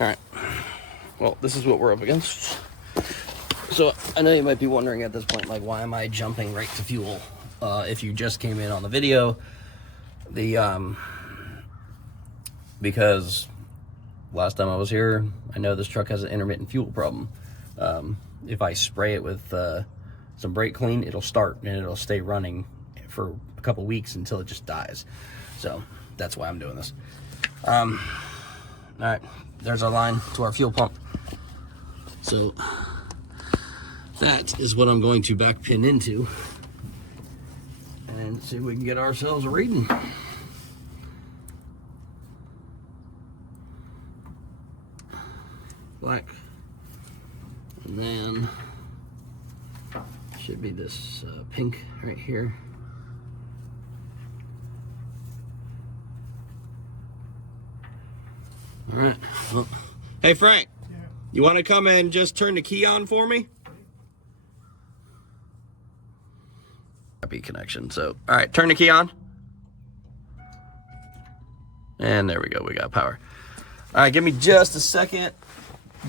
All right. Well, this is what we're up against. So I know you might be wondering at this point, like, why am I jumping right to fuel? If you just came in on the video, because last time I was here, I know this truck has an intermittent fuel problem. If I spray it with some brake clean, it'll start and it'll stay running for a couple weeks until it just dies. So that's why I'm doing this. All right, there's our line to our fuel pump. So that is what I'm going to back pin into and see if we can get ourselves a reading. Black. And then should be this pink right here. All right. Well, hey Frank, yeah. You want to come and just turn the key on for me? Happy connection. So, all right, turn the key on. And there we go. We got power. All right, give me just a second.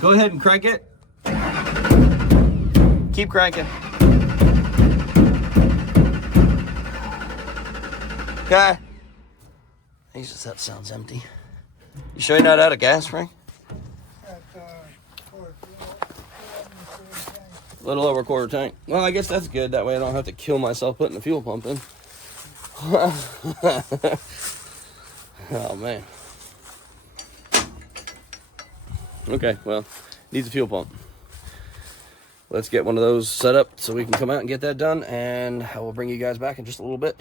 Go ahead and crank it. Keep cranking. Okay. Jesus, that sounds empty. You sure you're not out of gas, Frank? A little over a quarter tank. Well, I guess that's good. That way I don't have to kill myself putting the fuel pump in. Oh, man. Okay, well, needs a fuel pump. Let's get one of those set up so we can come out and get that done, and I will bring you guys back in just a little bit.